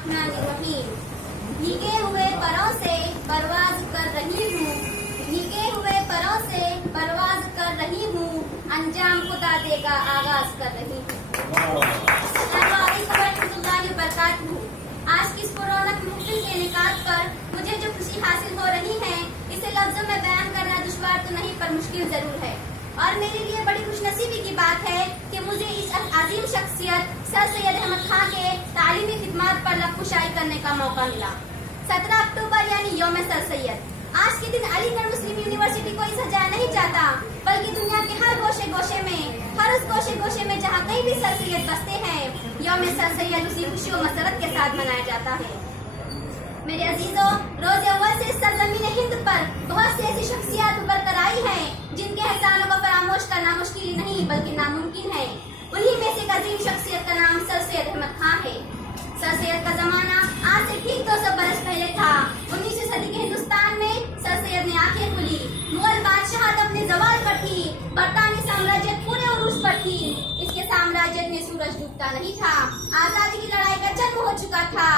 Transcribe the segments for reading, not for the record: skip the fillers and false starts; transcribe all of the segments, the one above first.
बिस्मिल्लाहिर्रहमानिर्रहीम। भीगे हुए परों से परवाज कर रही हूँ, भीगे हुए परों से परवाज कर रही हूँ, अंजाम खुदा देगा आगाज कर रही हूँ। अस्सलामु अलैकुम वरहमतुल्लाहि वबरकातुहू। आज की इस पुरौनक महफिल के इनेकाद पर मुझे जो खुशी हासिल हो रही है, इसे लफ्जों में बयान करना दुश्वार तो नहीं पर मुश्किल जरूर है। और मेरे लिए बड़ी खुशनसीबी की बात है कि मुझे इस अजीम शख्सियत सर सैयद अहमद खां के तालीमी खिदमत पर लबकुशाई करने का मौका मिला। 17 अक्टूबर यानी यौम सर सैयद। आज के दिन अलीगढ़ मुस्लिम यूनिवर्सिटी कोई सजाया नहीं जाता, बल्कि दुनिया के हर गोशे गोशे में, हर उस गोशे गोशे में जहाँ कहीं भी सर सैयद बसते हैं, यौम सर सैयद उसी खुशी और मसरत के साथ मनाया जाता है। मेरे अजीजों, रोज अव्वल से सरजमीन हिंद पर बहुत सी ऐसी शख्सियत उभर कर आई हैं, जिनके एहसानों को फरामोश करना मुश्किल नहीं बल्कि नामुमकिन है। उन्हीं में से एक अजीम शख्सियत का नाम सर सैयद अहमद खां है। सर सैयद का जमाना आज से ठीक 200 बरस पहले था। 19वीं सदी के हिंदुस्तान में सर सैयद ने आंखें खुली। मुगल बादशाहत अपने जवाल पर थी, बरतानी साम्राज्य पूरे उरूज पर थी। इसके साम्राज्य में सूरज डूबता नहीं था। आजादी की लड़ाई का जन्म हो चुका था।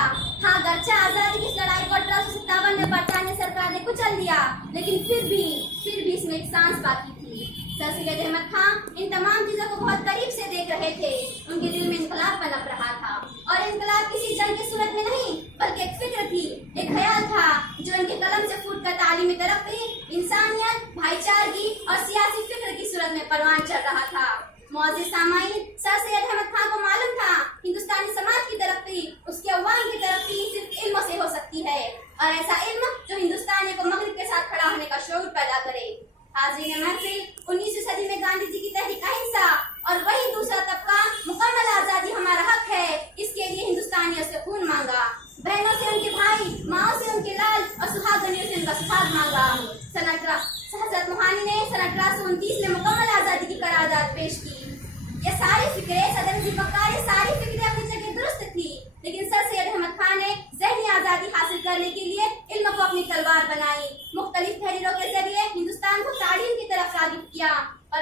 हाँ, गरचा आजादी की इस लड़ाई को 1857 में बरतानी सरकार ने कुचल दिया, लेकिन फिर भी इसमें एक सांस बाकी थी। सर सैयद अहमद खां इन तमाम चीजों को बहुत करीब से देख रहे थे। उनके दिल में इनकलाब पनप रहा था, और इनकलाब किसी जंग की सूरत में नहीं बल्कि एक फिक्र थी, एक ख्याल था जो इनके कलम से फूटकर तालीमी तरक्की, इंसानियत, भाईचारगी और सियासी फिक्र की सूरत में परवान चढ़ रहा था। मौजूद सामाईन, सर सैयद अहमद खां को मालूम था हिंदुस्तानी समाज की तरक्की, उसके अवाम की तरक्की सिर्फ इल्म से हो सकती है, और ऐसा इल्म जो हिंदुस्तानी को मगरिब के साथ खड़ा होने का शऊर पैदा करे। हाज़रीन महफिल, 19वीं सदी में गांधी जी की तहरीक हिंसा और वही दूसरा तबका मुकम्मल आजादी हमारा हक है, इसके लिए हिंदुस्तानियों से खून मांगा। बहनों से उनके भाई, माओ से उनके लाल और सुहागनियों से उनका सुहाग मांगा। हज़रत रूहानी ने सन 1829 में मुकम्मल आजादी की करारदाद पेश की। ये सारी फिक्रें सदर ज़िफ़्फ़ार, ये सारी फिक्रें अपनी जगह दुरुस्त थी, लेकिन सर सैयद अहमद खां ने ज़हनी आजादी हासिल करने के लिए इल्म को अपनी तलवार बनाई। मुख्तलिफ तहरीरों के जरिए हिंदुस्तान को तालीम की तरफ राग़िब किया, और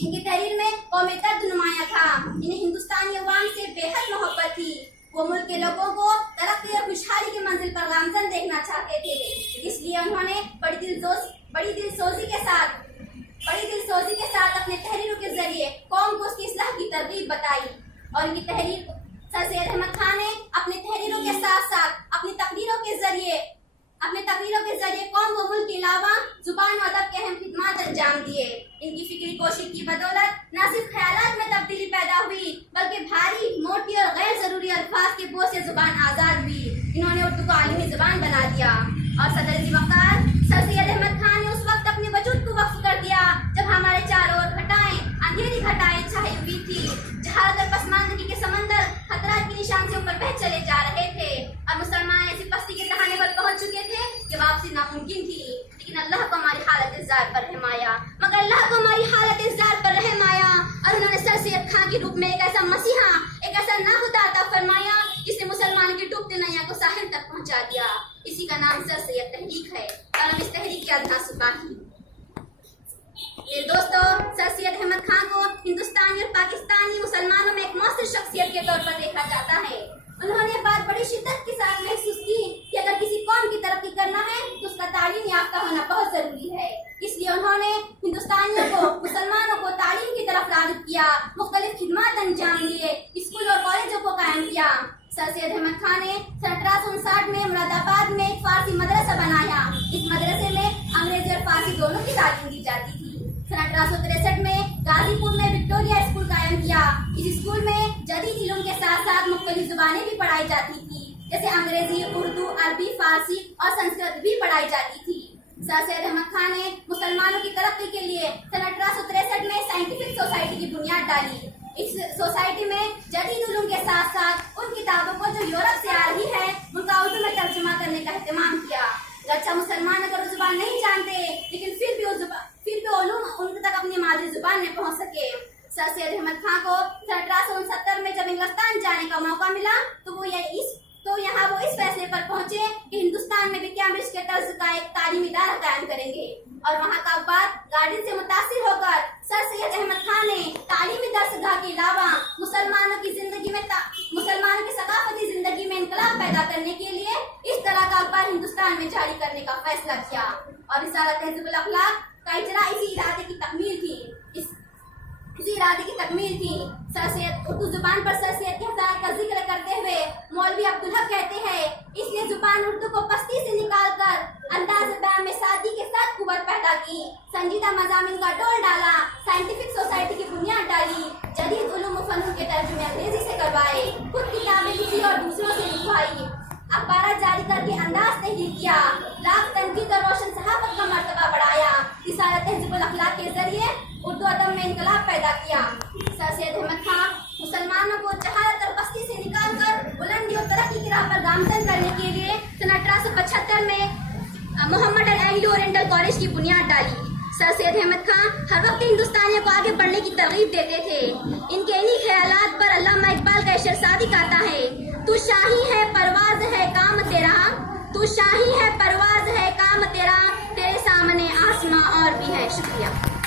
इनकी तहरीर में कौमी दर्द नुमाया था। इन्हें हिंदुस्तानी अवाम से बेहद मोहब्बत थी। वो मुल्क के लोगों को तरक्की और खुशहाली की मंजिल पर गामजन देखना चाहते थे, इसलिए उन्होंने बड़ी दिलसोजी के साथ अपने तहरीरों के जरिए कौम को उसकी इस्लाह की तरगीब बताई। और इनकी तहरीर सर सैयद अहमद खां ने अपने तहरीरों के साथ साथ अपनी तकरीरों के जरिए कौम को मुल्क के अलावा जुबान और अदब के अहम खिदमात अंजाम दिए। इनकी फिक्री कोशिश की बदौलत न सिर्फ ख्यालात में तब्दीली पैदा हुई, बल्कि भारी, मोटी और गैर जरूरी अल्फाज के बोझ से जुबान आजाद हुई। इन्होंने उर्दू को आलमी जुबान बना दिया, और सदर ज़िफ़्फ़ार सर सैयद अहमद खां ने उस वक्त अपने वजूद को वक्फ कर दिया जब हमारे चारों ओर घटाएं, अंधेरी घटाएं छाई हुई थी, जहालत और पसमानदगी के समंदर खतरात के निशान से ऊपर बह चले जा रहे थे, और मुसलमान ऐसी पस्ती के तहाने पर पहुंच चुके थे कि वापसी नामुमकिन थी। लेकिन अल्लाह को हमारी हालत इज़्ज़ार पर रहम आया, मगर अल्लाह को हमारी हालत इज़्ज़ार पर रहम आया, और उन्होंने सर सैयद खां के रूप में एक ऐसा मसीहा, एक ऐसा नाखुदा अता फरमाया जिसने मुसलमान की डूबते नैया को साहिल तक पहुंचा दिया। इसी का नाम सर सैयद तहरीक है, और हम इस तहरीक की अदना सिपाही। मेरे दोस्तों, सर सैयद अहमद खां को हिंदुस्तानी और पाकिस्तानी मुसलमानों में एक मौसर शख्सियत के तौर पर देखा जाता है। उन्होंने बात बड़ी शिद्दत के साथ महसूस की कि अगर किसी कौम की तरक्की करना है तो उसका तालीम याफ्ता होना बहुत जरूरी है। इसलिए उन्होंने हिंदुस्तानियों को, मुसलमानों को तालीम की तरफ राग़िब किया, मुख्तलिफ खिदमात अंजाम दिए, स्कूल और कॉलेजों को कायम किया। सर सैयद अहमद खां ने सन 1859 में मुरादाबाद में एक फारसी मदरसा बनाया। इस मदरसे में अंग्रेजी और फारसी दोनों की तालीम दी जाती थी। सन 1863 में गाजीपुर में विक्टोरिया स्कूल कायम किया। इस स्कूल में जदीद इल्म के साथ साथ मुख्तलिफ जुबानें भी पढ़ाई जाती थी, जैसे अंग्रेजी, उर्दू, अरबी, फारसी और संस्कृत भी पढ़ाई जाती थी। सर सैयद अहमद खां ने मुसलमानों की तरक्की के लिए सन 1863 में साइंटिफिक सोसाइटी की बुनियाद डाली। इस सोसाइटी में जदीद उलूम के साथ साथ उन किताबों को जो यूरोप से आ रही है उनका उर्दू में तर्जुमा करने का एहतमाम किया। अच्छा, मुसलमान अगर जुबान नहीं जानते, लेकिन फिर भी उलूम उन तक अपनी मादरी जुबान में पहुंच सके। सर सैयद अहमद खां को सन 1869 में जब इंग्लिस्तान जाने का मौका मिला तो यहाँ वो इस फैसले पर पहुंचे कि हिंदुस्तान में भी कैम्ब्रिज के तर्ज का एक तालीमी इदारा कायम करेंगे, और वहाँ का अखबार गार्डियन से मुतासिर होकर सर सैयद अहमद खां ने तालीमी दरसगाह के अलावा मुसलमानों की सकाफती जिंदगी میں جاری کرنے کا فیصلہ کیا اور رسالہ تہذیب الاخلاق کا اجرا اسی ارادے کی تکمیل تھی سر سید اردو زبان پر سر سید کے حضرات کا ذکر کرتے ہوئے مولوی عبدالحق کہتے ہیں اس نے زبان اردو کو پستی سے نکال کر انداز بیان میں سادگی کے ساتھ قوت پیدا کی، سنجیدہ مضامین کا ڈول ڈالا، سائنٹیفک سوسائٹی کی بنیاد ڈالی، جدید علوم و فنون کے ترجمے انگریزی سے کروائے، خود کتابیں لکھی اور دوسروں سے لکھوائی، اخبارات جاری کر کے انداز تحریر کیا، لاکھ تنقید اور روشن صحافت کا مرتبہ بڑھایا، رسالہ تہذیب الاخلاق کے ذریعے اردو ادب میں انقلاب پیدا کیا۔ سر سید احمد خان مسلمانوں کو جہالت اور پستی سے نکال کر بلندی اور ترقی کی راہ پر گامزن کرنے کے لیے سن 1875 میں محمد علی اورینٹل کالج کی بنیاد ڈالی۔ سر سید احمد خان ہر وقت ہندوستانیوں کو آگے بڑھنے کی ترغیب دیتے تھے۔ ان کے انہی خیالات پر علامہ اقبال کا شعر صادق آتا ہے، تو شاہی ہے پرواز ہے کام تیرا، تو شاہی ہے پرواز ہے کام تیرا، تیرے سامنے آسماں اور بھی ہے۔ شکریہ۔